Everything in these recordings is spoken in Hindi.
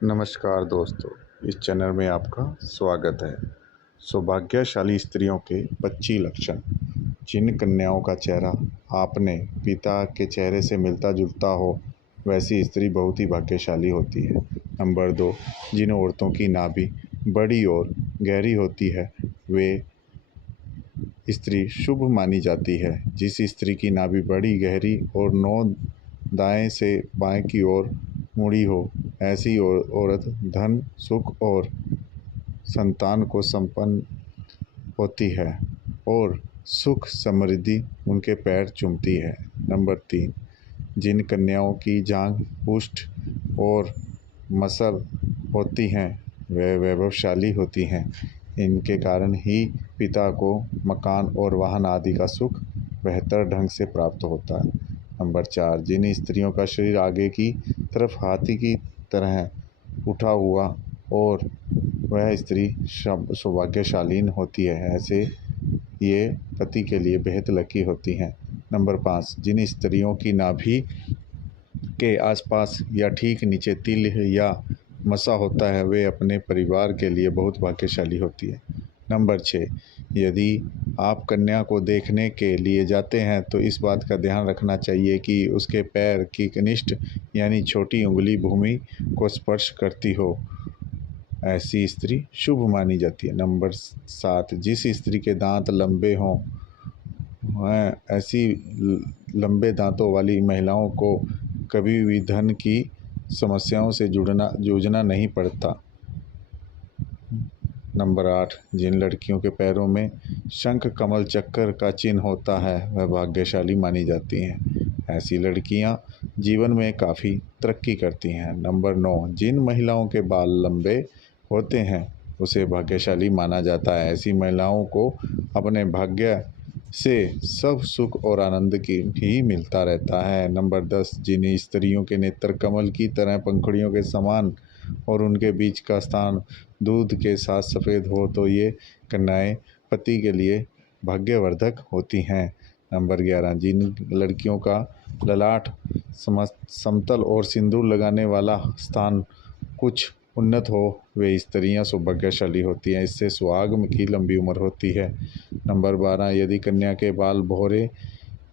नमस्कार दोस्तों, इस चैनल में आपका स्वागत है। सौभाग्यशाली स्त्रियों के 25 लक्षण। जिन कन्याओं का चेहरा अपने पिता के चेहरे से मिलता जुलता हो, वैसी स्त्री बहुत ही भाग्यशाली होती है। नंबर 2, जिन औरतों की नाभि बड़ी और गहरी होती है, वे स्त्री शुभ मानी जाती है। जिस स्त्री की नाभि बड़ी गहरी और नोक दाएं से बाएं की ओर मुड़ी हो, ऐसी औरत धन, सुख और संतान को संपन्न होती है और सुख समृद्धि उनके पैर चूमती है। नंबर 3, जिन कन्याओं की जांघ पुष्ट और मसल होती हैं, वे वैभवशाली होती हैं। इनके कारण ही पिता को मकान और वाहन आदि का सुख बेहतर ढंग से प्राप्त होता है। नंबर 4, जिन स्त्रियों का शरीर आगे की तरफ हाथी की तरह उठा हुआ और वह स्त्री सौभाग्यशालीन होती है, ऐसे ये पति के लिए बेहद लकी होती हैं। नंबर 5, जिन स्त्रियों की नाभि के आसपास या ठीक नीचे तिल या मसा होता है, वे अपने परिवार के लिए बहुत भाग्यशाली होती है। नंबर 6, यदि आप कन्या को देखने के लिए जाते हैं तो इस बात का ध्यान रखना चाहिए कि उसके पैर की कनिष्ठ यानी छोटी उंगली भूमि को स्पर्श करती हो, ऐसी स्त्री शुभ मानी जाती है। नंबर 7, जिस स्त्री के दांत लंबे हों, ऐसी लंबे दांतों वाली महिलाओं को कभी भी धन की समस्याओं से जूझना नहीं पड़ता। नंबर 8, जिन लड़कियों के पैरों में शंख कमल चक्कर का चिन्ह होता है, वह भाग्यशाली मानी जाती हैं। ऐसी लड़कियां जीवन में काफ़ी तरक्की करती हैं। नंबर 9, जिन महिलाओं के बाल लंबे होते हैं, उसे भाग्यशाली माना जाता है। ऐसी महिलाओं को अपने भाग्य से सब सुख और आनंद की ही मिलता रहता है। नंबर 10, जिन स्त्रियों के नेत्र कमल की तरह पंखुड़ियों के समान और उनके बीच का स्थान दूध के साथ सफ़ेद हो, तो ये कन्याएं पति के लिए भाग्यवर्धक होती हैं। नंबर 11, जिन लड़कियों का ललाट समतल और सिंदूर लगाने वाला स्थान कुछ उन्नत हो, वे स्त्रियां सौभाग्यशाली होती हैं। इससे सुहाग की लंबी उम्र होती है। नंबर 12, यदि कन्या के बाल भौरे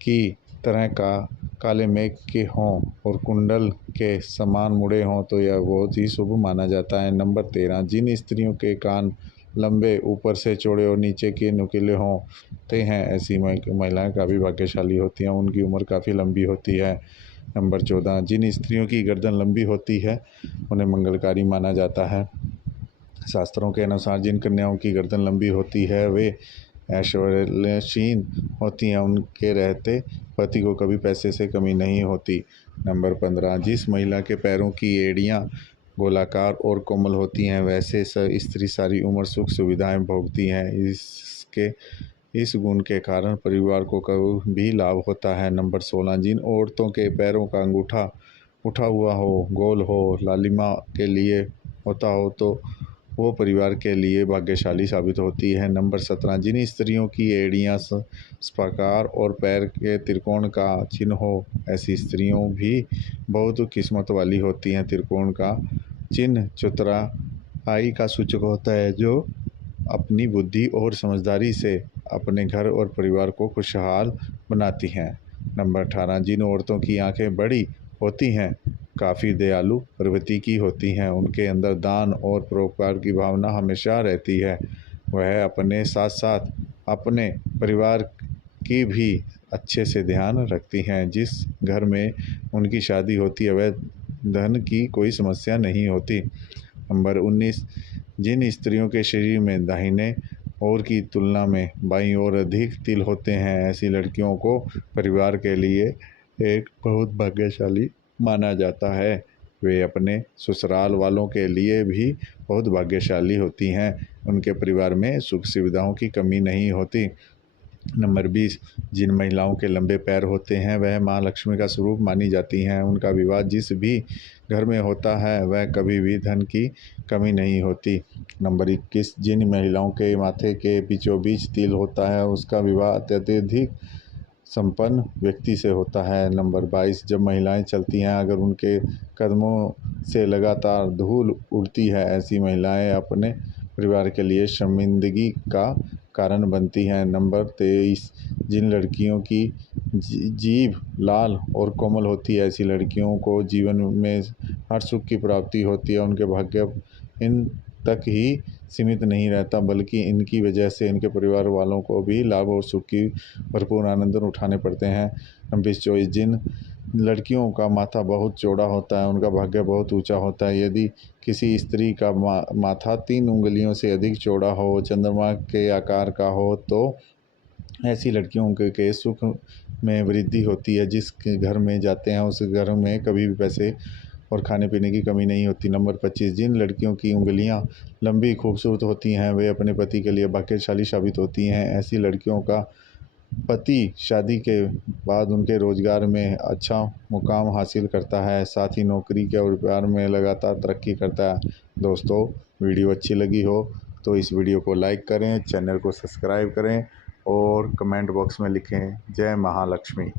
की तरह का काले मेघ के हों और कुंडल के समान मुड़े हों, तो यह बहुत ही शुभ माना जाता है। नंबर 13, जिन स्त्रियों के कान लंबे, ऊपर से चौड़े और नीचे के नुकीले होते हैं, ऐसी महिलाएं काफ़ी भाग्यशाली होती हैं, उनकी उम्र काफ़ी लंबी होती है। नंबर 14, जिन स्त्रियों की गर्दन लंबी होती है, उन्हें मंगलकारी माना जाता है। शास्त्रों के अनुसार जिन कन्याओं की गर्दन लंबी होती है, वे ऐश्वर्यशील होती हैं, उनके रहते पति को कभी पैसे से कमी नहीं होती। नंबर 15, जिस महिला के पैरों की एड़ियाँ गोलाकार और कोमल होती हैं, वैसे स्त्री सारी उम्र सुख सुविधाएं भोगती हैं। इस गुण के कारण परिवार को कभी भी लाभ होता है। नंबर 16, जिन औरतों के पैरों का अंगूठा उठा हुआ हो, गोल हो, लालिमा के लिए होता हो, तो वो परिवार के लिए भाग्यशाली साबित होती है। नंबर 17, जिन स्त्रियों की एड़ियाँ स्फाकार और पैर के त्रिकोण का चिन्ह हो, ऐसी स्त्रियों भी बहुत किस्मत वाली होती हैं। त्रिकोण का चिन्ह चतुराई का सूचक होता है, जो अपनी बुद्धि और समझदारी से अपने घर और परिवार को खुशहाल बनाती हैं। नंबर 18, जिन औरतों की आंखें बड़ी होती हैं, काफ़ी दयालु प्रवृत्ति की होती हैं, उनके अंदर दान और परोपकार की भावना हमेशा रहती है। वह अपने साथ साथ अपने परिवार की भी अच्छे से ध्यान रखती हैं। जिस घर में उनकी शादी होती है, वह धन की कोई समस्या नहीं होती। नंबर 19, जिन स्त्रियों के शरीर में दाहिने ओर की तुलना में बाईं ओर अधिक तिल होते हैं, ऐसी लड़कियों को परिवार के लिए एक बहुत भाग्यशाली माना जाता है। वे अपने ससुराल वालों के लिए भी बहुत भाग्यशाली होती हैं, उनके परिवार में सुख सुविधाओं की कमी नहीं होती। नंबर 20, जिन महिलाओं के लंबे पैर होते हैं, वह माँ लक्ष्मी का स्वरूप मानी जाती हैं। उनका विवाह जिस भी घर में होता है, वह कभी भी धन की कमी नहीं होती। नंबर 21, जिन महिलाओं के माथे के बीचों बीच तिल होता है, उसका विवाह अत्यधिक संपन्न व्यक्ति से होता है। नंबर 22, जब महिलाएं चलती हैं अगर उनके कदमों से लगातार धूल उड़ती है, ऐसी महिलाएं अपने परिवार के लिए शर्मिंदगी का कारण बनती हैं। नंबर 23, जिन लड़कियों की जीभ लाल और कोमल होती है, ऐसी लड़कियों को जीवन में हर सुख की प्राप्ति होती है। उनके भाग्य इन तक ही सीमित नहीं रहता, बल्कि इनकी वजह से इनके परिवार वालों को भी लाभ और सुख की भरपूर आनंद उठाने पड़ते हैं। नंबर 24, जिन लड़कियों का माथा बहुत चौड़ा होता है, उनका भाग्य बहुत ऊंचा होता है। यदि किसी स्त्री का माथा 3 उंगलियों से अधिक चौड़ा हो, चंद्रमा के आकार का हो, तो ऐसी लड़कियों के सुख में वृद्धि होती है। जिस घर में जाते हैं उस घर में कभी भी पैसे और खाने पीने की कमी नहीं होती। नंबर 25, जिन लड़कियों की उंगलियां लंबी खूबसूरत होती हैं, वे अपने पति के लिए भाग्यशाली साबित होती हैं। ऐसी लड़कियों का पति शादी के बाद उनके रोजगार में अच्छा मुकाम हासिल करता है, साथ ही नौकरी के और व्यापार में लगातार तरक्की करता है। दोस्तों, वीडियो अच्छी लगी हो तो इस वीडियो को लाइक करें, चैनल को सब्सक्राइब करें और कमेंट बॉक्स में लिखें जय महालक्ष्मी।